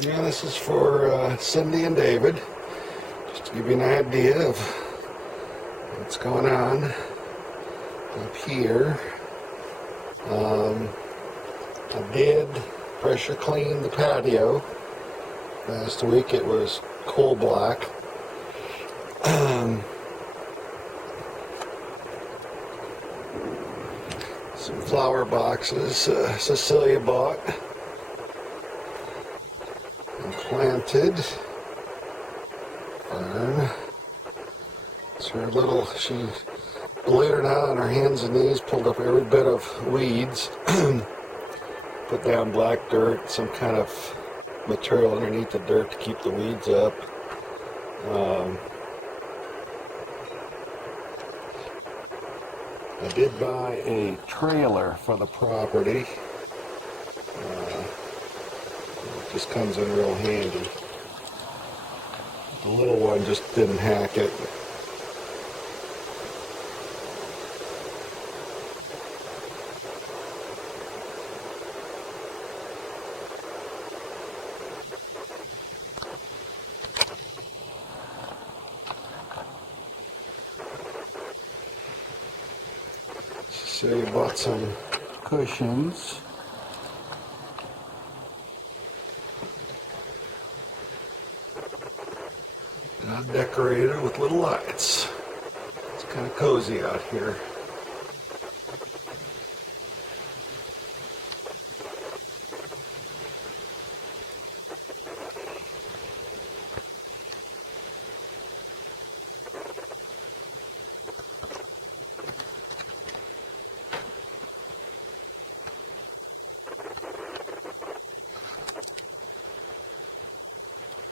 Yeah, this is for Cindy and David, just to give you an idea of what's going on up here. I did pressure clean the patio. Last week it was coal black. Some flower boxes Cecilia bought and planted. Fern. It's her little, she, believe it or not, on her hands and knees pulled up every bit of weeds. Put down black dirt, some kind of material underneath the dirt to keep the weeds up. I did buy a trailer for the property. It just comes in real handy. The little one just didn't hack it. So you bought some cushions. Got decorated with little lights. It's kind of cozy out here.